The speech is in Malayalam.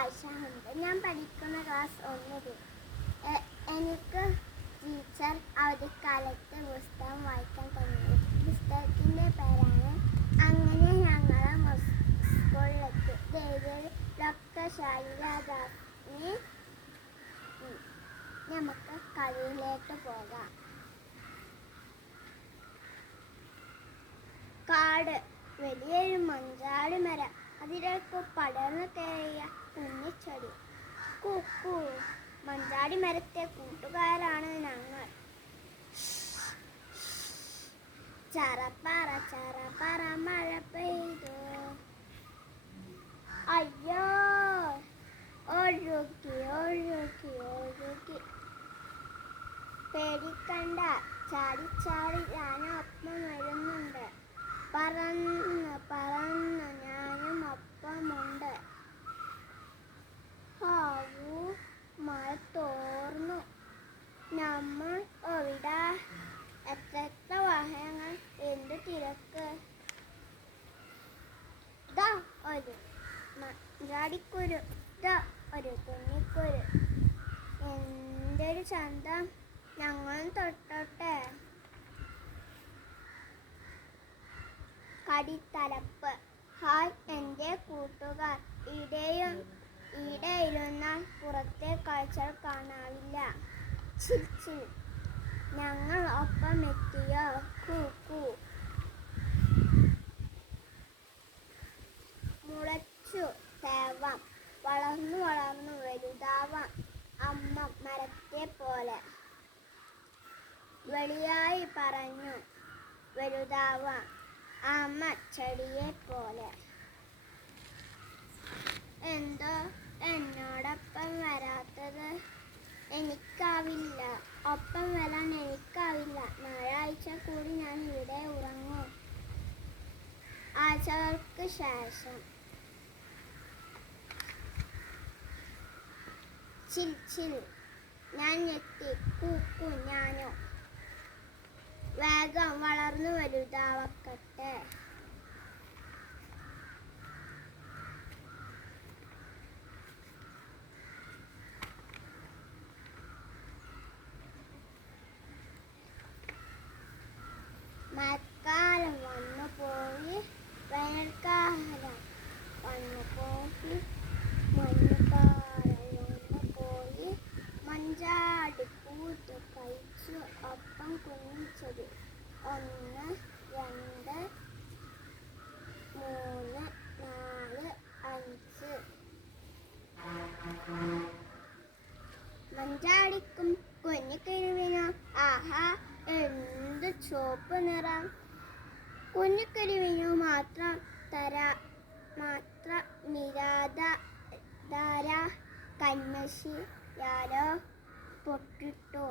ആയിഷഹുണ്ട്. ഞാൻ പഠിക്കുന്ന ക്ലാസ് 1. എനിക്ക് ടീച്ചർ അവധിക്കാലത്ത് പുസ്തകം വായിക്കാൻ തന്നു. പുസ്തകത്തിൻ്റെ പേരാണ് അങ്ങനെ ഞങ്ങൾ സ്കൂളിലെത്തി. ഡോക്ടർ ശൈലജാദാസിന്. നമുക്ക് കളിയിലേക്ക് പോകാം. കാട്, വലിയൊരു മഞ്ചാടി മരം, അതിലേക്ക് പടർന്നു കയറിയ കുഞ്ഞിച്ചെടി. കൂക്കു, മഞ്ചാടി മരത്തെ കൂട്ടുകാരാണ് ഞങ്ങൾ. ചറപ്പറ ചറപ്പറ മഴ പെയ്തു. അയ്യോ, ഒഴുകി ഒഴുകി ഒഴുകി. പേടിക്കണ്ട, ചാടി ചാടി ഞാനൊപ്പം വരുന്നുണ്ട്. പറന്ന് പറന്ന് ഞാനും ഒപ്പമുണ്ട്. ഹാവൂ, മഴ തോർന്നു. നമ്മൾ എവിടാ? എത്ര വാഹനങ്ങൾ, എന്ത് തിരക്ക്. ഇതാ ഒരു മഞ്ചാടിക്കുരു, ഇതാ ഒരു കുഞ്ഞിക്കുരു. എന്തൊരു ചന്തം. ഞങ്ങളും തൊട്ടോട്ടെ. കടിത്തലപ്പ്. ഹായ് എൻ്റെ കൂട്ടുകാർ. ഈടെ ഇരുന്നാൽ പുറത്തെ കാഴ്ചകൾ കാണാവില്ല. ചിൽ ചിൽ. ഞങ്ങൾ ഒപ്പം എത്തിയോ? കൂക്കു. മുളച്ചു തേവാം, വളർന്നു വളർന്നു വലുതാവാം. അമ്മ മരത്തെ പോലെ വെളിയായി പറഞ്ഞു വലുതാവാം. അമ്മ ചെടിയെ പോലെ. എന്തോ എന്നോടൊപ്പം വരാത്തത്? എനിക്കാവില്ല, ഒപ്പം വരാൻ എനിക്കാവില്ല. ഞായറാഴ്ച കൂടി ഞാൻ ഇവിടെ ഉറങ്ങും. ആഴ്ചകൾക്ക് ശേഷം. ചിൽ ചിൽ. ഞാൻ ഞെട്ടി. കൂക്കു, ഞാനോ? വേഗം വളർന്നു വലുതാവട്ടെ. മഴക്കാലം വന്നു പോയി, വേനൽക്കാലം വന്നു പോയി, മഞ്ഞുകാലം വന്നു പോയി. മഞ്ചാടി പൂത്ത് കഴിച്ചു ഒപ്പം കുഞ്ഞിച്ചെടി. 1, 2, 3, 4, 5. മഞ്ചാടിക്കും കുഞ്ഞിക്കുരുവിനോ? ആഹാ, എന്ത് ചുവപ്പ് നിറം. കുഞ്ഞിക്കുരുവിനു മാത്രം നിരാധാര കന്മഷി. യാരോ പൊട്ടിട്ടു.